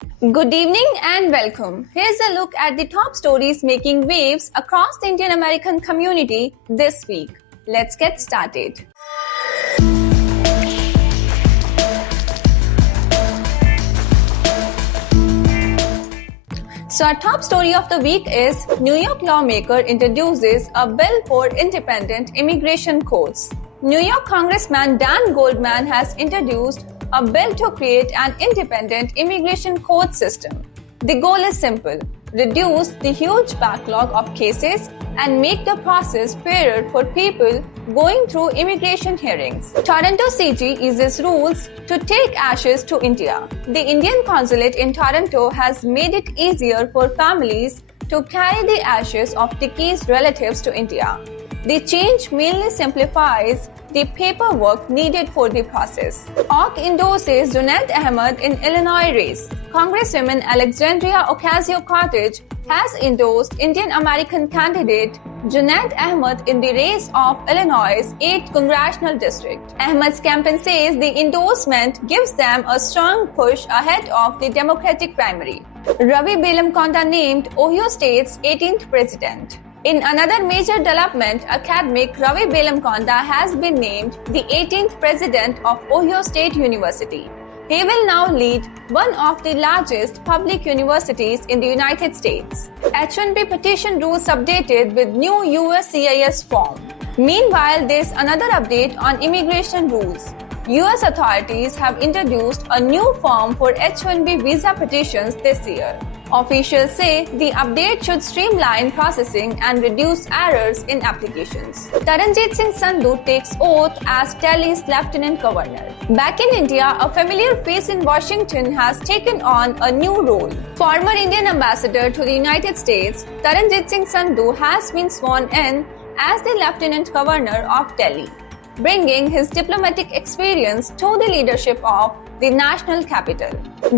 Good evening and welcome. Here's a look at the top stories making waves across the Indian American community this week. Let's get started. So our top story of the week is New York lawmaker introduces a bill for independent immigration courts. New York Congressman Dan Goldman has introduced a bill to create an independent immigration court system. The goal is simple: reduce the huge backlog of cases and make the process fairer for people going through immigration hearings. Toronto City eases rules to take ashes to India. The Indian consulate in Toronto has made it easier for families to carry the ashes of deceased relatives to India. The change mainly simplifies the paperwork needed for the process. AUC endorses Junaid Ahmed in Illinois race. Congresswoman Alexandria Ocasio-Cortez has endorsed Indian American candidate Junaid Ahmed in the race of Illinois' 8th congressional district. Ahmed's campaign says the endorsement gives them a strong push ahead of the Democratic primary. Ravi Belamkonda named Ohio State's 18th president. In another major development, academic Ravi Belamkonda has been named the 18th president of Ohio State University. He will now lead one of the largest public universities in the United States. H-1B petition rules updated with new USCIS form. Meanwhile, there's another update on immigration rules. US authorities have introduced a new form for H-1B visa petitions this year. Officials say the update should streamline processing and reduce errors in applications. Taranjit Singh Sandhu takes oath as Delhi's Lieutenant Governor. Back in India, a familiar face in Washington has taken on a new role. Former Indian ambassador to the United States, Taranjit Singh Sandhu has been sworn in as the Lieutenant Governor of Delhi, bringing his diplomatic experience to the leadership of the national capital.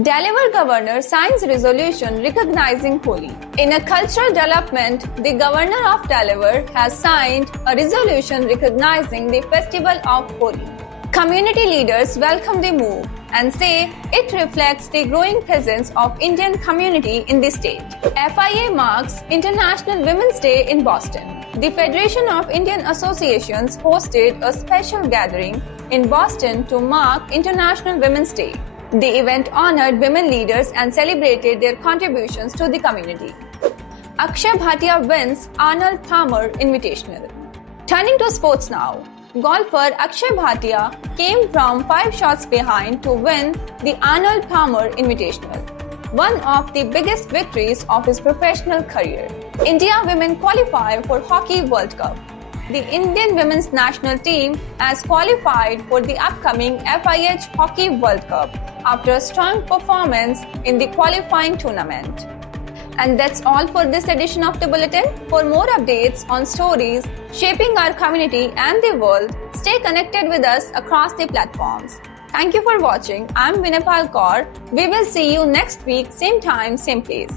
Delaware governor signs resolution recognizing Holi. In a cultural development, the governor of Delaware has signed a resolution recognizing the festival of Holi. Community leaders welcome the move and say it reflects the growing presence of Indian community in the state. FIA marks International Women's Day in Boston. The Federation of Indian Associations hosted a special gathering in Boston to mark International Women's Day. The event honored women leaders and celebrated their contributions to the community. Akshay Bhatia wins Arnold Palmer Invitational. Turning to sports now. Golfer Akshay Bhatia came from 5 shots behind to win the Arnold Palmer Invitational, one of the biggest victories of his professional career. India women qualify for Hockey World Cup. The Indian women's national team has qualified for the upcoming FIH Hockey World Cup after a strong performance in the qualifying tournament. And that's all for this edition of the Bulletin. For more updates on stories shaping our community and the world, stay connected with us across the platforms. Thank you for watching. I'm Vinaypal Kaur. We will see you next week, same time, same place.